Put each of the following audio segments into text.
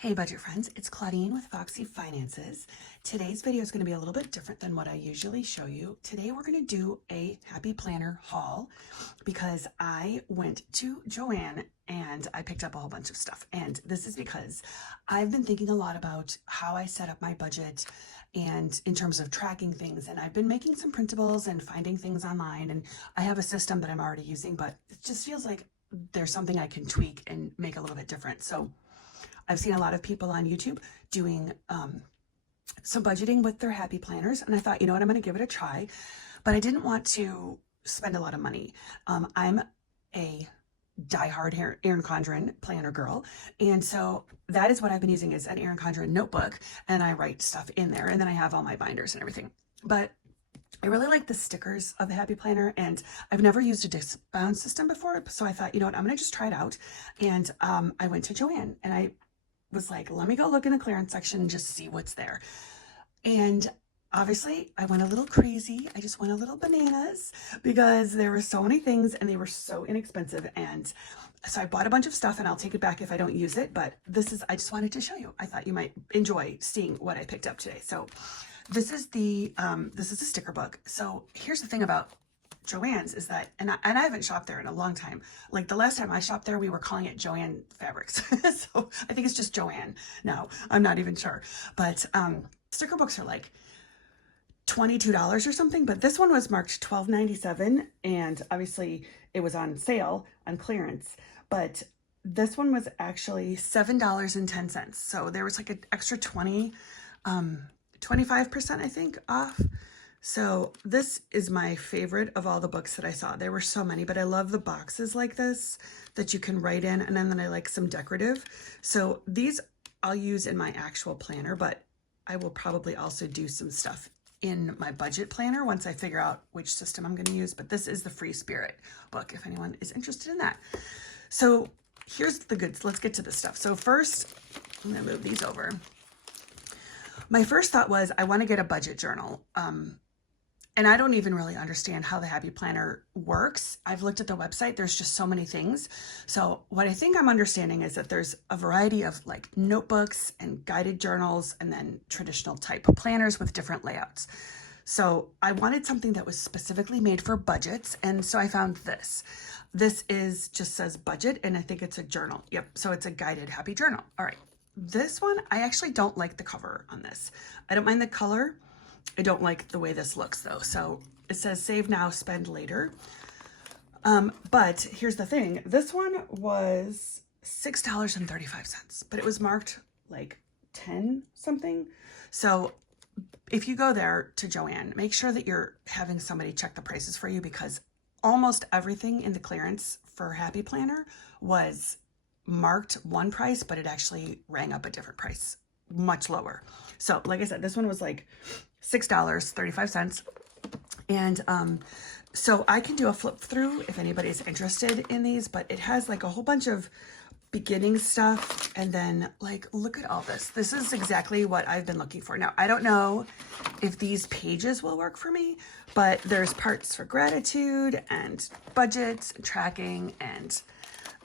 Hey budget friends, it's Claudine with Foxy Finances. Today's video is going to be a little bit different than what I usually show you. Today we're going to do a Happy Planner haul because I went to Joann and I picked up a whole bunch of stuff. And this is because I've been thinking a lot about how I set up my budget and in terms of tracking things. And I've been making some printables and finding things online. And I have a system that I'm already using, but it just feels like there's something I can tweak and make a little bit different. So I've seen a lot of people on YouTube doing some budgeting with their Happy Planners, and I thought, you know what, I'm going to give it a try, but I didn't want to spend a lot of money. I'm a diehard Erin Condren planner girl, and so that is what I've been using is an Erin Condren notebook, and I write stuff in there, and then I have all my binders and everything. But I really like the stickers of the Happy Planner, and I've never used a disc bound system before, so I thought, you know what, I'm going to just try it out. And I went to Joann, and I was like, let me go look in the clearance section and just see what's there. And obviously I went a little crazy. I just went a little bananas because there were so many things and they were so inexpensive. And so I bought a bunch of stuff, and I'll take it back if I don't use it, but I just wanted to show you. I thought you might enjoy seeing what I picked up today. So this is the sticker book. So here's the thing about Joann's is that, and I haven't shopped there in a long time. Like the last time I shopped there, we were calling it Joann Fabrics. So I think it's just Joann now. I'm not even sure. But sticker books are like $22 or something. But this one was marked $12.97, and obviously it was on sale on clearance. But this one was actually $7.10. So there was like an extra 25%, I think, off. So this is my favorite of all the books that I saw. There were so many, but I love the boxes like this that you can write in, and then I like some decorative. So these I'll use in my actual planner, but I will probably also do some stuff in my budget planner once I figure out which system I'm going to use. But this is the Free Spirit book if anyone is interested in that. So here's the goods. Let's get to the stuff. So first, I'm going to move these over. My first thought was I want to get a budget journal. And I don't even really understand how the Happy Planner works. I've looked at the website. There's just so many things. So what I think I'm understanding is that there's a variety of like notebooks and guided journals and then traditional type of planners with different layouts. So I wanted something that was specifically made for budgets. And so I found this. This just says budget, and I think it's a journal. Yep. So it's a guided happy journal. All right. This one, I actually don't like the cover on this. I don't mind the color. I don't like the way this looks though. So it says save now, spend later. But here's the thing. This one was $6.35, but it was marked like 10 something. So if you go there to Joann, make sure that you're having somebody check the prices for you, because almost everything in the clearance for Happy Planner was marked one price, but it actually rang up a different price, much lower. So like I said, this one was like $6.35. And so I can do a flip through if anybody's interested in these, but it has like a whole bunch of beginning stuff. And then like, look at all this. This is exactly what I've been looking for. Now, I don't know if these pages will work for me, but there's parts for gratitude and budgets and tracking, and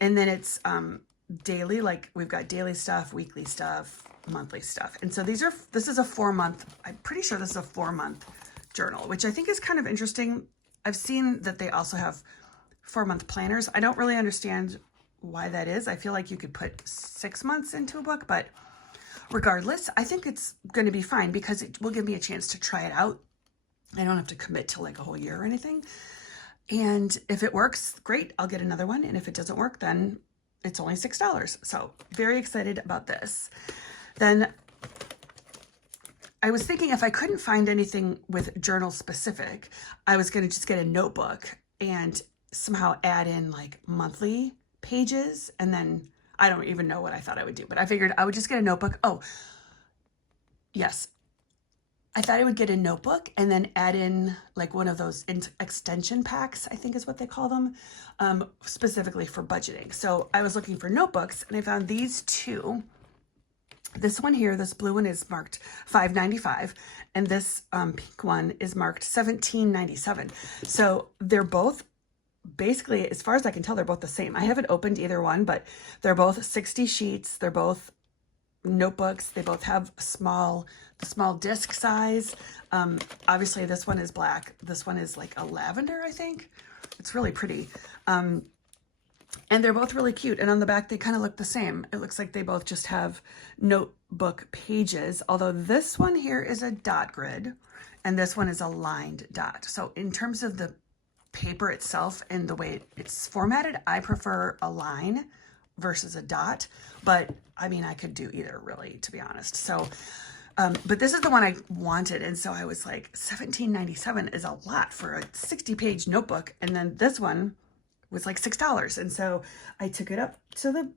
then it's daily, like we've got daily stuff, weekly stuff, monthly stuff. And so this is a 4-month, I'm pretty sure this is a 4-month journal, which I think is kind of interesting. I've seen that they also have 4-month planners. I don't really understand why that is. I feel like you could put 6 months into a book, but regardless, I think it's going to be fine because it will give me a chance to try it out. I don't have to commit to like a whole year or anything. And if it works, great, I'll get another one. And if it doesn't work, then it's only $6. So very excited about this. Then I was thinking if I couldn't find anything with journal specific, I was going to just get a notebook and somehow add in like monthly pages. And then I don't even know what I thought I would do, but I figured I would just get a notebook. Oh, yes. I thought I would get a notebook and then add in like one of those extension packs, I think is what they call them, specifically for budgeting. So I was looking for notebooks and I found these two. This one here, this blue one is marked $5.95, and this pink one is marked $17.97. So they're both basically, as far as I can tell, they're both the same. I haven't opened either one, but they're both 60 sheets. They're both notebooks. They both have the small disc size. Obviously this one is black. This one is like a lavender, I think. It's really pretty. And they're both really cute. And on the back, they kind of look the same. It looks like they both just have notebook pages, although this one here is a dot grid and this one is a lined dot. So in terms of the paper itself and the way it's formatted, I prefer a line versus a dot, but I mean, I could do either really, to be honest. So, but this is the one I wanted. And so I was like, $17.97 is a lot for a 60-page notebook. And then this one was like $6. And so I took it up to the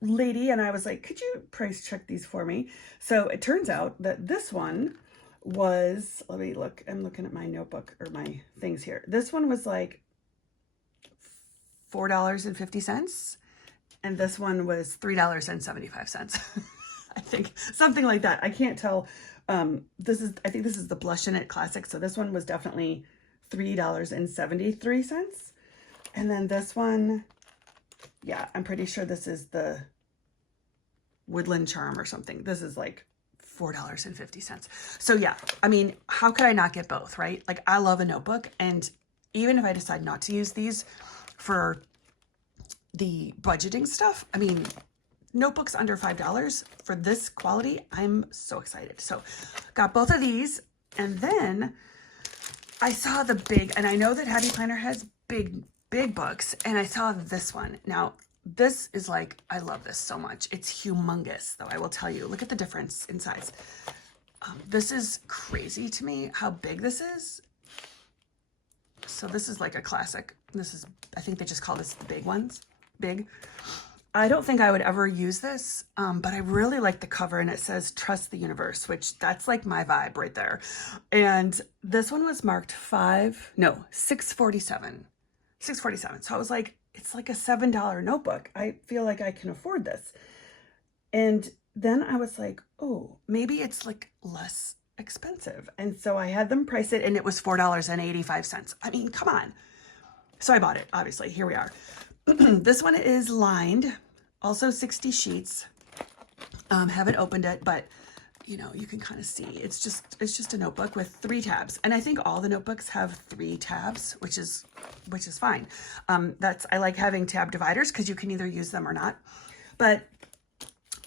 lady and I was like, could you price check these for me? So it turns out that this one was, let me look, I'm looking at my notebook or my things here. This one was like $4.50 and this one was $3.75. I think something like that. I can't tell. I think this is the Blush in It Classic. So this one was definitely $3.73. And then this one, yeah, I'm pretty sure this is the Woodland Charm or something. This is like $4.50. So yeah, I mean, how could I not get both, right? Like I love a notebook, and even if I decide not to use these for the budgeting stuff, I mean, notebooks under $5 for this quality, I'm so excited. So got both of these, and then I saw the big, and I know that Happy Planner has big books, and I saw this one. Now, this is like, I love this so much. It's humongous, though, I will tell you. Look at the difference in size. This is crazy to me, how big this is. So this is like a classic. This is, I think they just call this the big ones. Big. I don't think I would ever use this, but I really like the cover, and it says trust the universe, which that's like my vibe right there. And this one was marked $647. So I was like, it's like a $7 notebook. I feel like I can afford this. And then I was like, oh, maybe it's like less expensive. And so I had them price it, and it was $4.85. I mean, come on. So I bought it, obviously. Here we are. This one is lined, also 60 sheets. Haven't opened it, but you know, you can kind of see it's just a notebook with 3 tabs. And I think all the notebooks have 3 tabs, which is fine. I like having tab dividers because you can either use them or not. But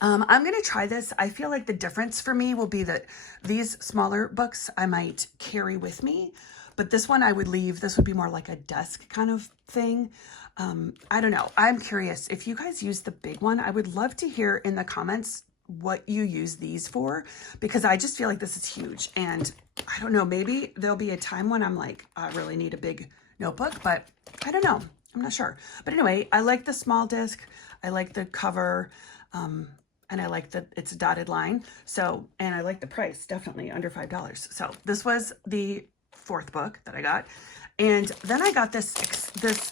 I'm going to try this. I feel like the difference for me will be that these smaller books I might carry with me, but this one I would leave. This would be more like a desk kind of thing. I don't know. I'm curious if you guys use the big one. I would love to hear in the comments what you use these for, because I just feel like this is huge. And I don't know, maybe there'll be a time when I'm like, I really need a big notebook, but I don't know. I'm not sure. But anyway, I like the small disc. I like the cover. And I like that it's a dotted line. So, and I like the price, definitely under $5. So this was the 4th book that I got. And then I got this,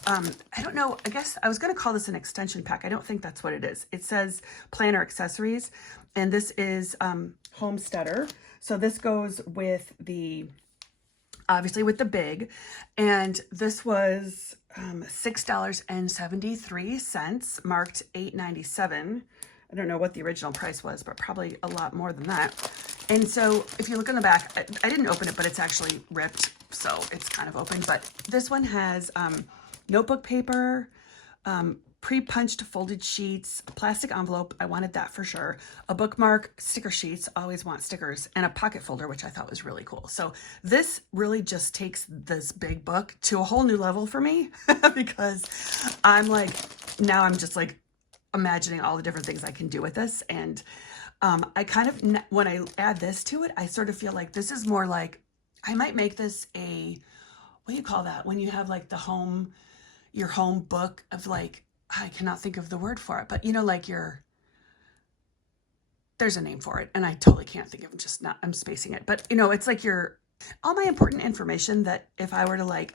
I don't know, I guess I was going to call this an extension pack. I don't think that's what it is. It says planner accessories, and this is Homesteader. So this goes with the, obviously with the big, and this was $6.73, marked $8.97. I don't know what the original price was, but probably a lot more than that. And so if you look on the back, I didn't open it, but it's actually ripped, so it's kind of open. But this one has notebook paper, pre-punched folded sheets, a plastic envelope. I wanted that for sure. A bookmark, sticker sheets, always want stickers, and a pocket folder, which I thought was really cool. So this really just takes this big book to a whole new level for me because I'm like, now I'm just like imagining all the different things I can do with this. And I kind of, when I add this to it, I sort of feel like this is more like, I might make this a, what do you call that? When you have like your home book of like, I cannot think of the word for it, but you know, like there's a name for it and I totally can't think of it, I'm spacing it. But you know, it's like all my important information that if I were to like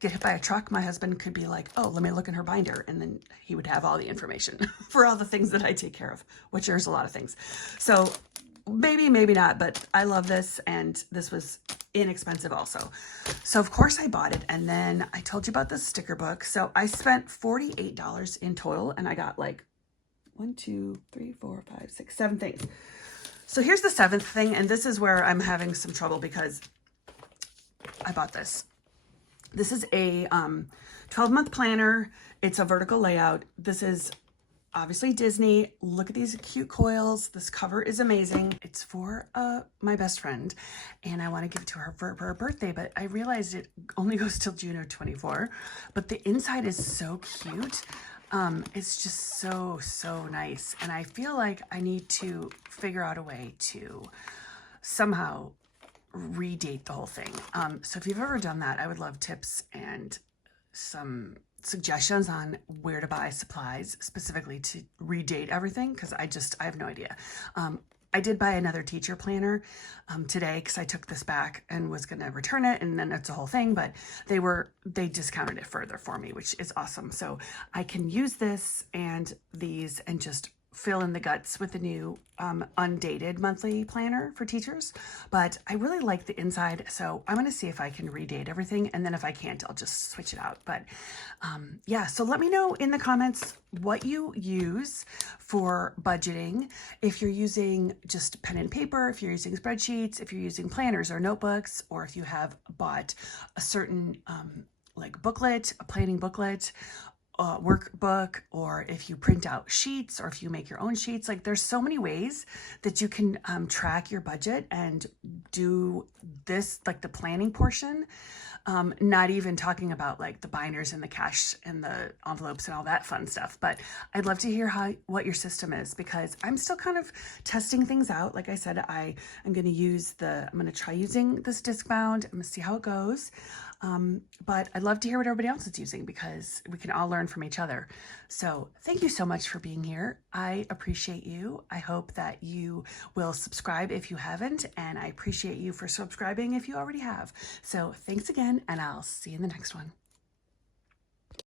get hit by a truck, my husband could be like, oh, let me look in her binder. And then he would have all the information for all the things that I take care of, which there's a lot of things. So maybe, maybe not, but I love this. And this was inexpensive also. So of course I bought it. And then I told you about the sticker book. So I spent $48 in total and I got like 1, 2, 3, 4, 5, 6, 7 things. So here's the 7th thing, and this is where I'm having some trouble because I bought this. This is a 12-month planner. It's a vertical layout. This is obviously Disney. Look at these cute coils. This cover is amazing. It's for my best friend, and I want to give it to her for her birthday, but I realized it only goes till June of 24. But the inside is so cute. It's just so, so nice. And I feel like I need to figure out a way to somehow redate the whole thing. So if you've ever done that, I would love tips and some suggestions on where to buy supplies specifically to redate everything, because I have no idea. I did buy another teacher planner today because I took this back and was going to return it, and then it's a whole thing, but they discounted it further for me, which is awesome. So I can use this and these and just fill in the guts with the new undated monthly planner for teachers. But I really like the inside, so I'm going to see if I can redate everything, and then if I can't, I'll just switch it out. But yeah, so let me know in the comments what you use for budgeting. If you're using just pen and paper, if you're using spreadsheets, if you're using planners or notebooks, or if you have bought a certain like booklet, a planning booklet, workbook, or if you print out sheets, or if you make your own sheets. Like, there's so many ways that you can track your budget and do this, like the planning portion. Not even talking about like the binders and the cash and the envelopes and all that fun stuff. But I'd love to hear what your system is, because I'm still kind of testing things out. Like I said, I'm going to try using this disc bound. I'm going to see how it goes. But I'd love to hear what everybody else is using, because we can all learn from each other. So thank you so much for being here. I appreciate you. I hope that you will subscribe if you haven't, and I appreciate you for subscribing if you already have. So thanks again, and I'll see you in the next one.